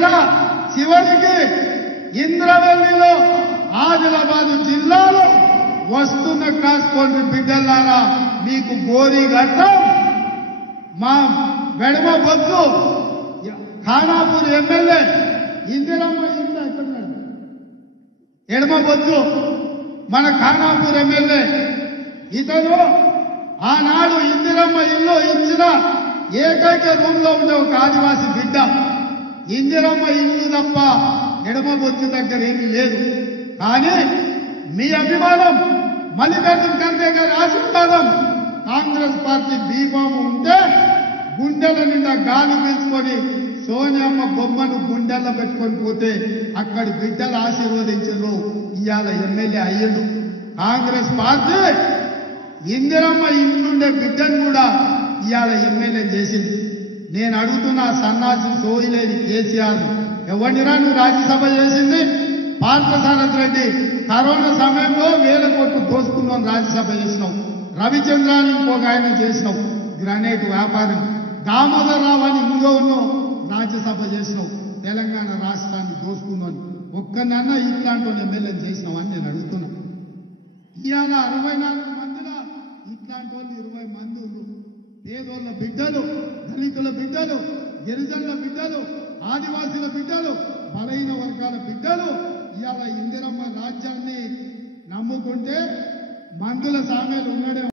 ఇలా చివరికి ఇంద్రవెల్లిలో ఆదిలాబాద్ జిల్లాలో వస్తున్న కాసుకోండి బిడ్డలారా, మీకు గోరీ ఘట్టం మా వెడమ బొద్దు ఖానాపూర్ ఎమ్మెల్యే ఇందిరమ్మ ఇల్లు ఎక్కడున్నాడు? ఎడమ బొద్దు మన ఖానాపూర్ ఎమ్మెల్యే. ఇతను ఆనాడు ఇందిరమ్మ ఇల్లు ఇచ్చిన ఏకైక రూమ్ లో ఉండే ఒక ఆదివాసి బిడ్డ. ఇందిరమ్మ ఇల్లు తప్ప ఎడమ బొద్దు దగ్గర ఏమీ లేదు. కానీ మీ అభిమానం, మల్లికార్జున ఖర్గే గారి ఆశీర్వాదం, కాంగ్రెస్ పార్టీ దీపం ఉంటే గుండెల నిండా గాలి పీల్చుకొని సోనియమ్మ బొమ్మను గుండెల్లో పెట్టుకొని పోతే అక్కడి బిడ్డలు ఆశీర్వదించారు. ఇవాళ ఎమ్మెల్యే అయ్యిండు. కాంగ్రెస్ పార్టీ ఇందిరమ్మ ఇంట్లుండే బిడ్డను కూడా ఇవాళ ఎమ్మెల్యే చేసింది. నేను అడుగుతున్నా, సన్నాసి సోయిలేని కేసీఆర్ ఎవరినిరా నువ్వు రాజ్యసభ చేసింది? పార్థసారథి రెడ్డి కరోనా సమయంలో 1000 కోట్లు దోసుకున్నావు, రాజ్యసభ చేసినావు. రవిచంద్రాన్ని ఇంకొక ఆయన చేసినావు, గ్రానైట్ వ్యాపారం. దామోదర్ రావు అని ఇంకో రాజ్యసభ చేసినావు, తెలంగాణ రాష్ట్రాన్ని దోసుకున్నావు. ఒక్కనన్నా ఇట్లాంటి ఎమ్మెల్యే చేసినావు అని నేను అడుగుతున్నా. ఇవాళ 64 మందిలో ఇట్లాంటి వాళ్ళు 20 మంది ఉన్నారు. పేదోళ్ళ బిడ్డలు, దళితుల బిడ్డలు, గిరిజనుల బిడ్డలు, ఆదివాసీల బిడ్డలు, బలహీన వర్గాల బిడ్డలు ఇవాళ ఇందిరమ్మ రాజ్యాన్ని నమ్ముకుంటే మందుల సామెలు ఉన్నాడే